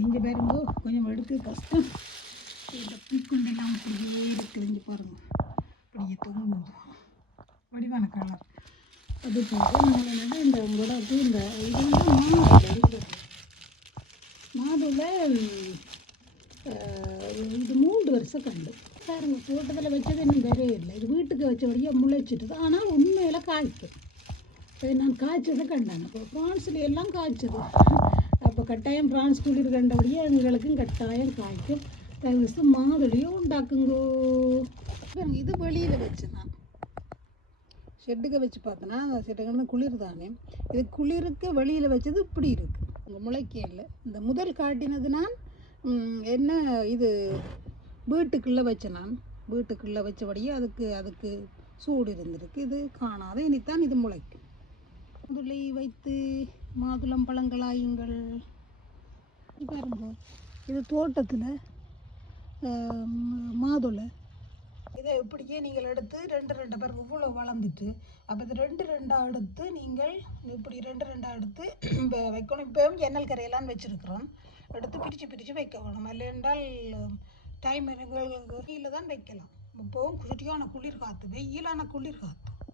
இங்கே பாருங்க கொஞ்சம் எடுக்க கஷ்டம். இந்த பூக்குண்டெல்லாம் அப்படியே இருக்குது. இங்கே பாருங்க அப்படியே தொங்குது வடிவான கலர். அது போக நம்மளோட இந்த உங்களோட இந்த இது வந்து மாதுளை இது 3 வருஷம் கண்டு பாருங்க. தோட்டத்தில் வச்சது இன்னும் வரவே இல்லை. இது வீட்டுக்கு வச்சபடியாக முளைச்சிட்டு ஆனால் உண்மையில் காய்க்கும். நான் காய்ச்சதை கண்டேன். இப்போ ஃப்ரான்ஸில் எல்லாம் காய்ச்சது. அப்போ கட்டாயம் ஃப்ரான்ஸ் குளிர் கண்டபடியே எங்களுக்கும் கட்டாயம் காய்க்கும். தயவுசு மாதுளையும் உண்டாக்குங்கோ. இது வெளியில் வச்சு நான் ஷெட்டுக்கு வச்சு பார்த்தோன்னா அந்த ஷெட்டுக்கு குளிர் தானே. இது குளிருக்கு வெளியில் வச்சது இப்படி இருக்குது. உங்க முளைக்கையில் இந்த முதல் காட்டினது நான் என்ன இது வீட்டுக்குள்ளே வச்சேன். நான் வீட்டுக்குள்ளே வச்சபடியே அதுக்கு சூடு இருந்திருக்கு. இது காணாத இனித்தான் இது முளைக்கும். மாதுளை வைத்து மாதுளம் பழங்களாயுங்கள். பாருங்க இது தோட்டத்தில் மாதுளை. இதை இப்படியே நீங்கள் எடுத்து 2 பேருக்கு இவ்வளோ வளர்ந்துட்டு அப்போ இது 2 எடுத்து நீங்கள் இப்படி 2 எடுத்து வைக்கணும். இப்போவும் ஜன்னல் கரையெல்லாம் வச்சுருக்குறோம். எடுத்து பிரித்து வைக்க வேணும். இல்லை என்றால் டைம் கீழே தான் வைக்கலாம். இப்போவும் சரியான குளிர் காற்று, வெயிலான குளிர் காற்று.